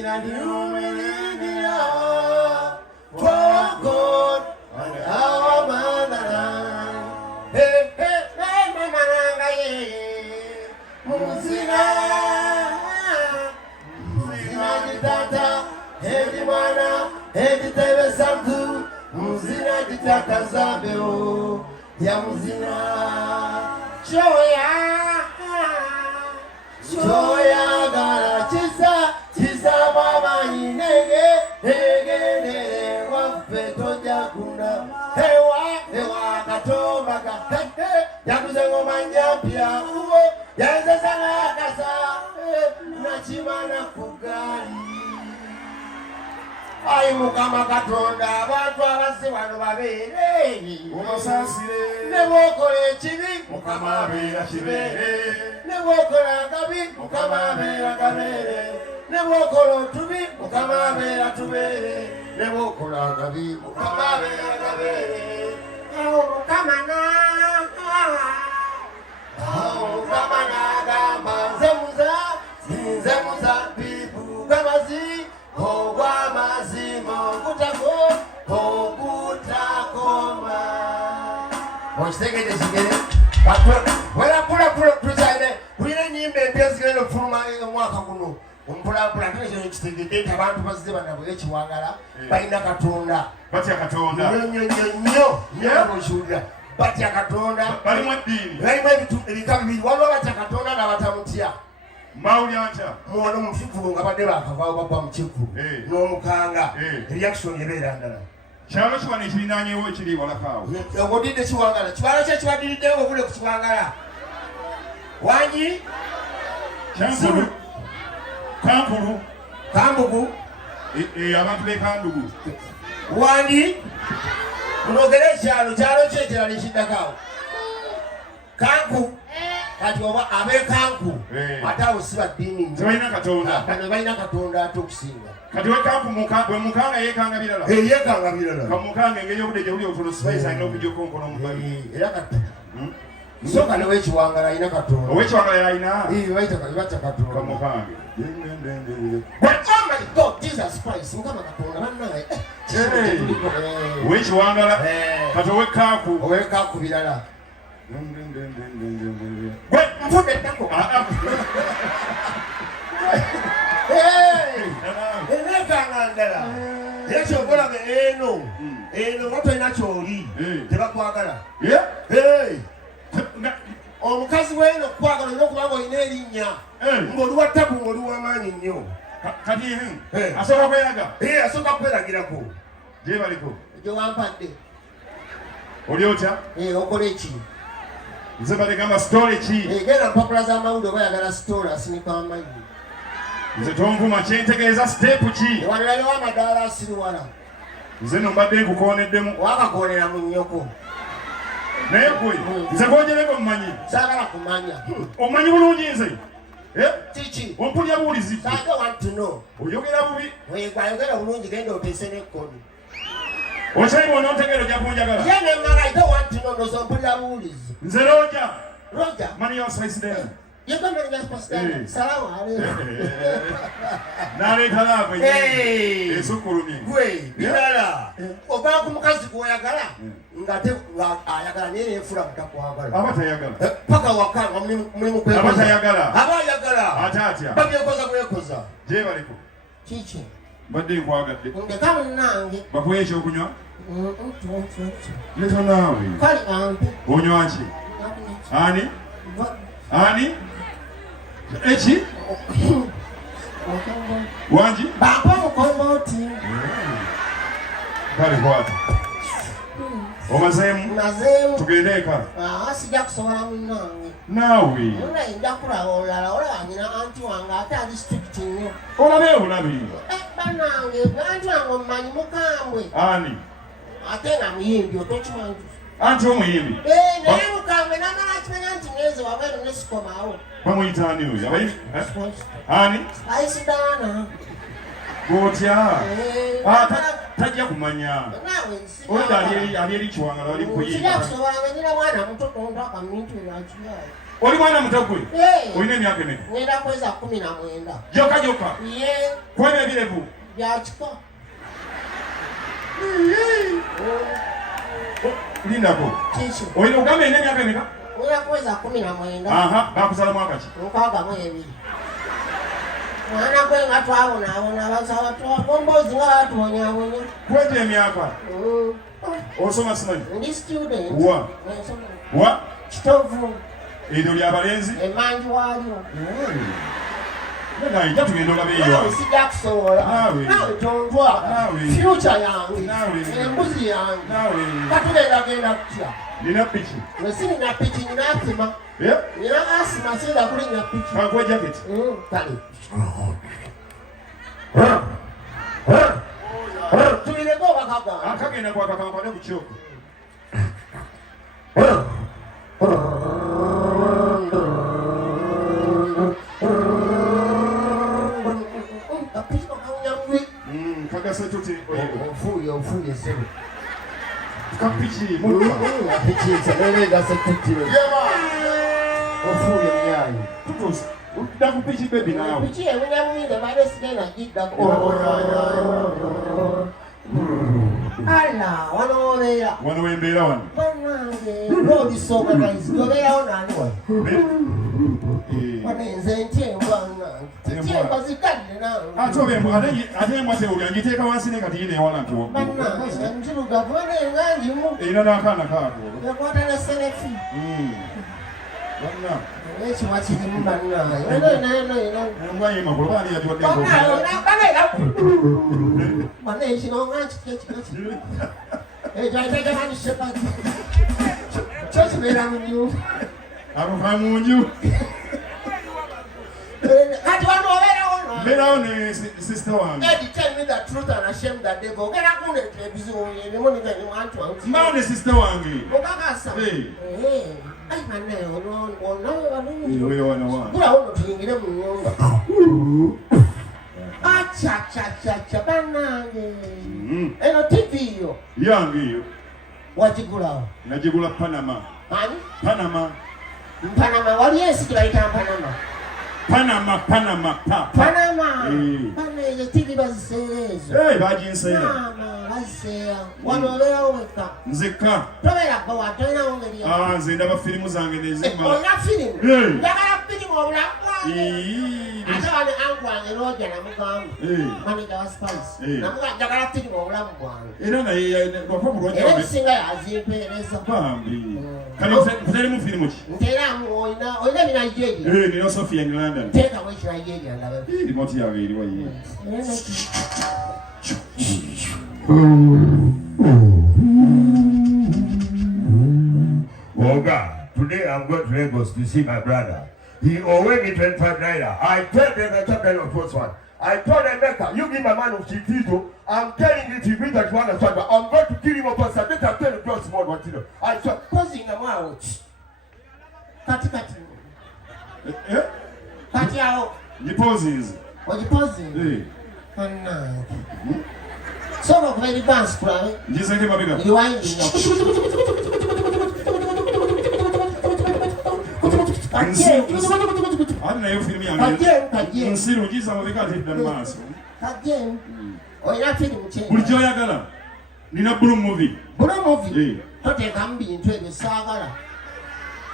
Muzina di umilidia for God and our motherland. Hey, hey, hey, mananga ye. Muzina di tata, hey di mana, hey di tebe samtu. Muzina di tata zabeo, ya muzina. Joya gara chisa mama inege ege wafe toja kuna hewa katomba ka yakuze ngoma nyapya uwo yanze sana kasa nachimana kugali ayi mukama katonda abantu abase wano babere umusasire nebokole kibi mukama abeera kibere nebokole akabi mukama abeera kabere nebokole otubi mukama abeera tubere nebokole akabi mukama abeera kabere awo mukama nagamba nze muza bibu gamazi ogwa mazima okutakoma okitegeeze kigere wera tuzaire kulina enyimba empya zigenda okufuluma omwaka guno ompulapula ate ekyo kitegedde nti abantu bazze banabwe ekiwangala balina katonda batya katonda nnyo bokiwulira batya katonda balimu eddiini balimu ebika bibiri waliwo batya katonda n'abatamutya mawulya ntya muwano mukikulu nga badde bakavaawo bagwa mukikulu n'omukanga reaction ebeera ndala kyalo kiwano ekirinaanyewo ekiri walakaawo ogodidde kiwangala kibalo kye kibaddiriddewo obule ku kiwangala wanyi kyankulu kankulu kambugu abantu b'ekandugu wandi munogere ekyalo kye ekirala ekiddakaawo kanku kati oba abekanku ate abo si baddiini tebalina katonda bano balina katonda ate okusinga kati wekanku bwemukanga yeekanga birala yeekanga birala kamukanga engeri yobudde gyewuli otulo sipaisi alina okujjako nkono omubali era kati soka newekiwangala alina katonda owekiwangala yalina bayita katonda kamukange oh my God Jesus Christ mukama katonda bannaye owekiwangala kati owekaaku birala nfudde ettako enekanga ndala era kyogolaga eno nga tolina kyoli tebakwagala omukazi weno kukwagala olina okubanga olina erinnya ng'oli wa ttaku ng'oli w'amaanyi nnyo kati asooka kweraga asooka kweragirako gyebaliko egyo wampadde oli otya okola eki nze bategamba sitole ki genda mpapula z'amawulire oba yagala sitole asinika amanyi nze tonvuma kyentegeeza siteepu ki walalayo amadaala asiriwala nze no mbadde nkukoneddemu wakakoonera mu nnyoko naye gwe nze gwogereko mmanyi saagala kumanya omanyi bulungi nze kiki ompulya buwulizi saaga want to know oyogera bubi ayogera bulungi genda oteese n'ekkomi okyayi bwona ontegeera ojja kunjagala ye nemmanga I don't want to know nozo mpulira buwulizi nze roja money your spice there you don't know the pastor salamu alaykum naleeta laavu esukkulumye gwe birala oba ku mukazi gw'oyagala ng'ate ayagala naye neefula mutakwagala aba tayagala paka waka nga mulimu kwekoza aba tayagala aba ayagala ate atya babyekoza bwekoza gyebaliko kiki mbadde nkwagadde ndeka munnange bakuwa ekyokunywa leta naawe kale ampe onywa ki ani eki wangi bampa omukombooti kale kwata omazeemu tugende eka sijja kusobola munnange naawe nayinja kulaba olulala olaba nyina anti wange ate ali strict nnyo olabe obulabe banange anti wange omumanyi mukambwe ani ate nga muyimbi otokimanyi anti omuyimbi naye mukambwe namala akimanya nti ngenze wabweru nesikomawo bamuyitaani oyo ani aisidaana gotya tajja kumanya oyo ali eri kiwangala ali kuyimba kusobola ngendera mwana muto tonta akamintu nakiyayo Oli mwana muto gwe. Oyina emyaka emeka? Ngenda kweza 19. Joka. Kwebyo ebirevu. Byakika. Lindako. Kiki. Oyina ogamba oyina emyaka emeka? Ngenda kweza 19. Aha, bakusala mwaka ki? 62. Mwana gwe nga twabonaabona abasaba twakombozi nga batubonyabonya. Kwete emyaka? Osoma simanyi? Ndi student. Wa? Kitovu. Eryo lyabalenzi? Emanji waalyo. Nayita tugenda olabe eyo. Naawe sijja kusobola. Naawe tontwala. Future yange. Embuzi yange. Katugenda genda kutya. Nina piki. Bwe si nina piki nina asima. Nina asima singa kulinnya piki. Kankuwa jacket. Kale. Tulireko bakagamba. Akagenda kwakakampane ku kyoko. Kagasa tuti ofuye sebe. Kapiki. Kapiki sebele gasa tuti. Ofuye myayi. Tutos. Daku piki baby nawe. Piki ebunyamwinde bale sigenda gidda. Ala, wanobeera. Wano wembeera wano. Bannange, road is organized. Tobeerawo nani wano? Wano nze ntyembwa nange. Ntyembwa zikadde nange. Ate embwa tewulya ngiteeka wansi ne kati yina ewala nti wamma. Bannange, nzirugavu nga njimu. Erina n'akaana kaako. Yakwata ne serefi. Bonna. Ekiwa kirimu bannange. Embwa yema kuba ani yatuwadde enkoko. Bannange kino nga kiki. Ekyo ateekeka ni shepadi. Kyo kibeera mu nju. Aluva mu nju. Kati wano obeerawo no. Mbeerawo ne sister wange. Eddie, tell me the truth and shame the devil. Ogenda kundeetera ebizibu ebimu nigani wantu wantu. Mbaawo ne sister wange. Okakasa. Ayi bannange ono balungi. Ewe wano wa. Gula ono tuyingire mu nnyumba. Acha bannange. Eno TV yo. Yange eyo. Wagigulawo. Nagigula Panama. Ani? Panama. Panama, wali ensi tubayita Panama. Panama. Bannange TV baziseera ezo. Baginseera. Maama baziseera. Wano obeerawo wekka. Nzekka. Tobeera bwe watolinawo ngeri. Nze ndaba firimu zange nezimba. Olina firimu? Njagala firimu obulamu. Ate wano anku wange Roger namugamba. Manager wa Spice. Namugamba njagala firimu obulamu bwange. Era naye wapa mu Roger. Era ekisinga yazimpeereza. Bambi. Kale mutalimu firimu ki? Nteeramu olina ni Nigeria. Nina Sophia in London. Teekamu eki Nigeria ndabe. Remote yange eriwa ye. Oga, today I'm going to Lagos to see my brother. He owed me 25 naira. I told them I took them first one. I told them, Mecca, you give my man of Chitito. I'm telling you, to that one as well, but I'm going to kill him up on Sunday. I'm telling you, just small one, you know. I saw Posing a mouth. Kati. Kati yao. Deposits. Ogiposing? Sort of very advanced, right? Njisenge mabega. You winding up. Ani nayo firimu yange. Nsiru njisa mabega ate dda maaso. Kajjen. Oyina firimu ki? Buli kyoyagala. Nina Blue Movie. Blue Movie? Toteekamu bintu ebyo saagala.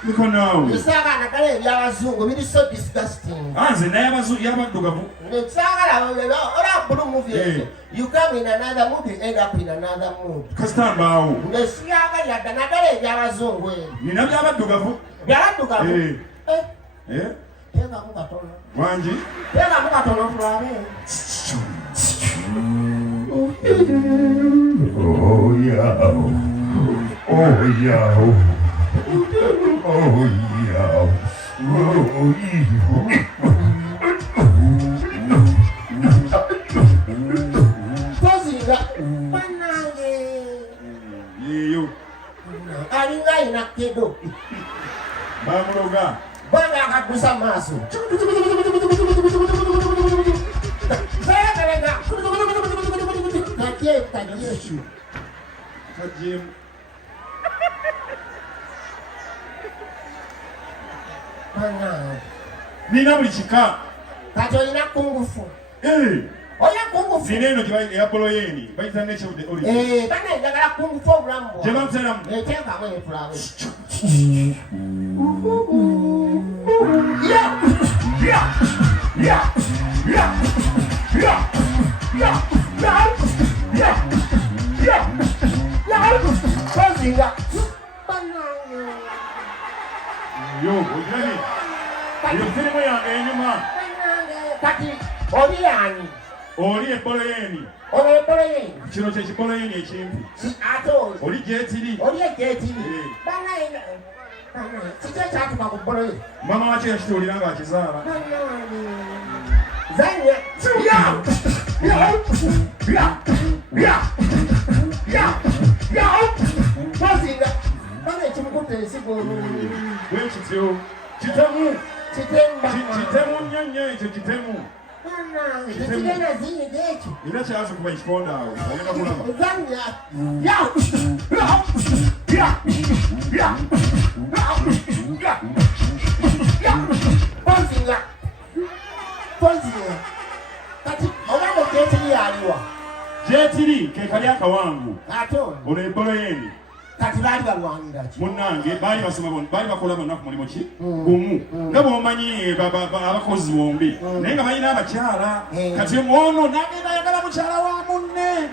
Niko naawe. Esaagala naddala eby'abazungu biri so disgusting. Nze naye y'abaddugavu. Saagala ola Blue Movie ezo. You come in another mood, you end up in another mood. Kasita mbaawo. Siyagala yadda naddala eby'abazungu ebyo. Nina by'abaddugavu. Byabaddugavu? Teekamu katono. Wangi? Teekamu katono tulabe. Oh yeah. Pozinga bannange. Yeeyo. Alinga alina kedo. Bamuloga. Banga akagusa maaso. nina buli kika kati olina kungufu olina kungufu nina eno eya boloyeni bayita nekyewudde oli bana njagala kungufu obulamu bwo gye bamuteramu eteekamu etulabe Kozinga yo ogirani eyo firimu yange enyuma kati oli yani oli eboloyeni oli eboloyeni kino kyekiboloyeni ekimpi ate oli gyetiri oli egyetiri bana kiki ekyatuka ku boloyeni mama waki yakituulira nga akizaala zanya kozinga bana ekimukutta ensigo bwekityo kitemu nnyo nnyo ekyo kitemu tekigenda zinyiga ekyo era kyaza kuba ekikonda awo ogenda kulaba kozinga kati olaba gyetiri yaliwa gyetiri kekali akawangu ate olwo eboloyeni kati baali balwanira ki munnange baali basoma baali bakola bonna ku mulimu ki gumu nga bw'omanyi abakozi bombi naye nga balina abakyala kati ono nagenda ayagala mukyala wa munne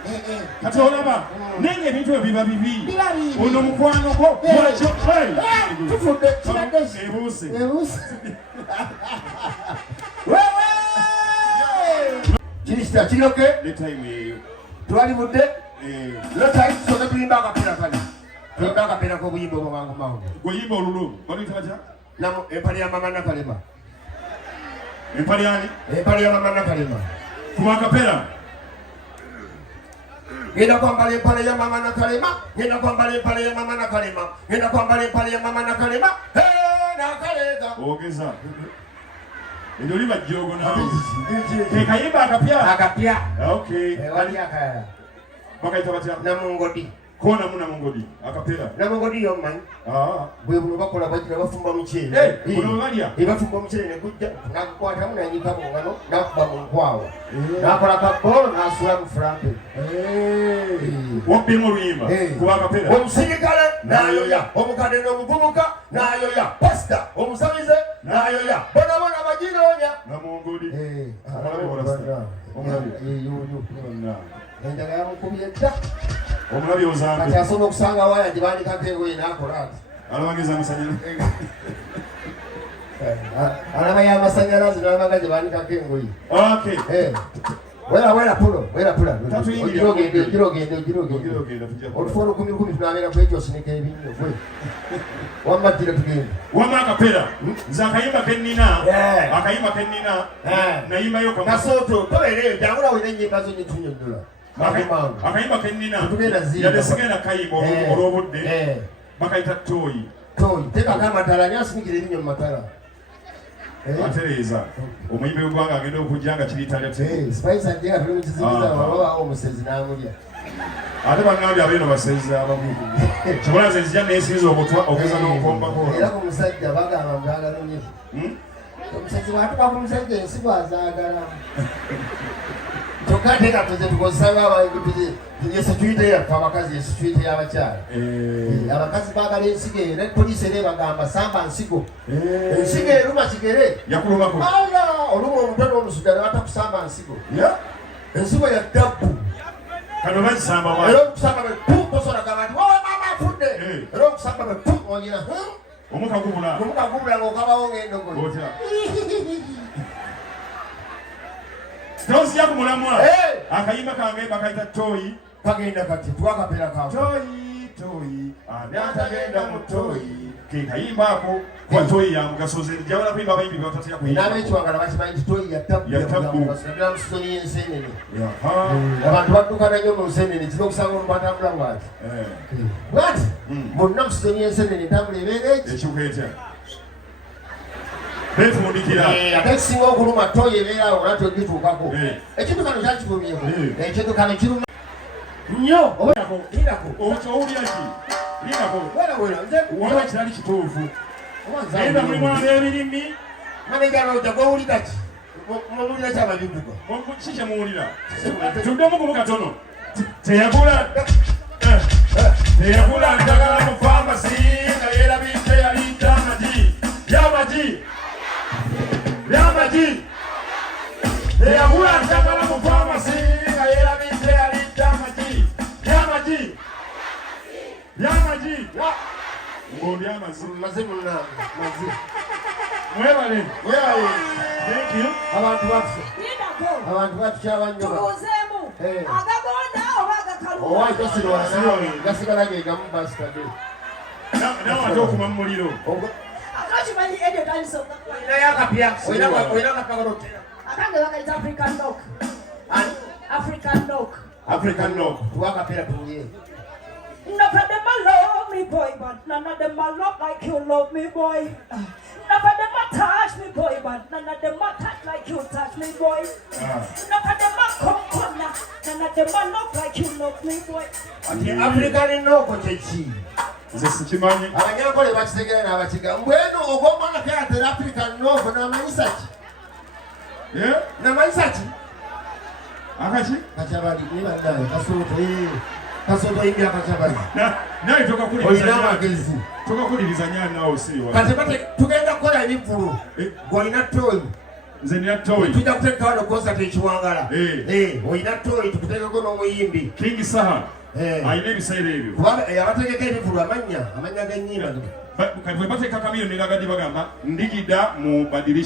kati olaba naye nga ebintu ebyo biba bibi ono mukwano gwo lwakyo tufudde kiradde ebuuse kirisita kiryoke ne time eyo twali budde lotayi tusoke tuyimba akapiira kali tuyimba akapiira k'obuyimba obwamangu mangu gweyimba olulu baluyita batya namu empale ya mama Nakalema empale ani empale ya mama Nakalema kuba akapera ngenda kwambala empale ya mama Nakalema ngenda kwambala empale ya mama Nakalema ngenda kwambala empale ya mama Nakalema Nakalega ogeza eryo liba jjogo nawe kekayimba akapya okay wali akaya bakayita batya namungodi kona muna mungodi akapera namungodi yomanyi bwe buno bakola bagira bafumba mukyere buno balya bafumba mukyere ne gujja nakukwata munanyika mu ngano nakuba mu nkwawa nakola kabbolo nasula mu frampe wabbimu oluyimba kuba akapera omusirikale nayoya omukadde n'omuvubuka nayoya pasita omusabize nayoya bonabona bagironya namungodi enjaga yamukubye dda omulabi ozambe kati asobola okusanga waya gye bandikako engoye nakola ati alabageza amasanyalaze alaba y'amasanyalaze n'alabaga gye bandikako engoye wera pulo ogirogende olufo 10 tunabeera kwejosinika ebinyo gwe wammatire tugende wama akapera nze akayimba kennina nayimbayo kasooto tobeereyo jangula wina ennyimba zo nyetunyonnyola akayimba kennina yadde sigenda kayimba olw'obudde bakayita toyi tekako amatala ani asinikira ebinyo mu matala atereeza omuyimbi w'eggwanga agenda okujja nga Spice ajja nga tuli mu kizikiza wabaawo omusezi n'amulya ate bannange abeeno basezi abamu kibona nze nzija neesinza obutwa ogeza n'omukombako era ku musajja bagamba mbagala nnyo omusezi bwatuka ku musajja ensi bwazaagala kyokka ate nga tuze tukozesa esituite yaffe abakazi esituite y'abakyala abakazi baagala ensigo eyo ne poliisi era ebagamba samba nsigo ensigo eruma kigere yakulumako oluma omutwe n'omusujja ne batakusamba nsigo ensigo ya dabbu kano bazisamba era okusamba beposolaga banti wowe mama afudde era okusamba onyina omukagubula ng'okabawo ng'endogoyi tonzija ku mulamwa akayimba kange bakayita toyi kagenda kati twakapera kawe toyi ani atagenda mu toyi kekayimba ako kwa toyi ya mugaso ze njawala kuyimba abayimbi batatya kuyimba n'abekiwangala bakimanyi nti toyi ya tabbu naddala mu sizoni y'ensenene abantu baddukana nnyo mu nsenene kina okusanga omuntu atambula bwati bwati bonna mu sizoni y'ensenene entambula ebeera eki ekikuetya befundikira ate ekisinga okuluma toyi ebeerawo nati ogituukako ekiddukano kyakivumyeko ekiddukano kiruma nnyo owulya ki linako waliwo kirali kituufu Nenda mulimu ab'ebirimi. Manager Roger gw'owulira ki? Mwawulira ki ababivuga? Si kye muwulira. Tuddemu ku katono. Teyagula ndagala mu pharmacy nga yeerabidde yaliidde amagi. Byamagi. Teyagula ndagala mu pharmacy nga yeerabidde yaliidde amagi. Byamagi. Ng'oli amazi. Mazimu nange. Mazimu. Mwebale. Thank you. Abantu bakyabanyoba. Tubuzeemu. Agagonda oba agakaluma. Owa gasigala gegamu basitade. Nawe ate okuma mu muliro. Akakimanyi edyo talisoka. Olinayo akapya. Olina akakabarote. Akange bakayita African Dog. African Dog. Tuwakapera tuye. None of them love me, boy, but none of them love like you love me, boy. None of them touch me, boy, but none of them touch like you touch me, boy. None of them come now, none of them love like you love me, boy. African Dog chechi. Nze sikimanyi. Abanyankole bakitegera n'abakiga. Mbwenu ogw'omwana kyatera African Dog n'amanyisa ki? N'amanyisa ki? Akaki? Kachabali nibandaye kasoto imbya kachabali. Naye olina amagezi. Tokakuliriza nyaani nawe osiiwa. Kati tugenda kukola ebivulu. Gw'olina ttooyi. Nze nina ttooyi. Tujja kuteeka wano konsati ekiwangala. Olina ttooyi tukuteekeko n'omuyimbi. King Saha. Alina ebiseera ebyo. Kubanga abategeka ebivulu amanya g'ennyimba. Kati bwe bateeka kamiyoni n'agadi bagamba ndigida mu badirisha.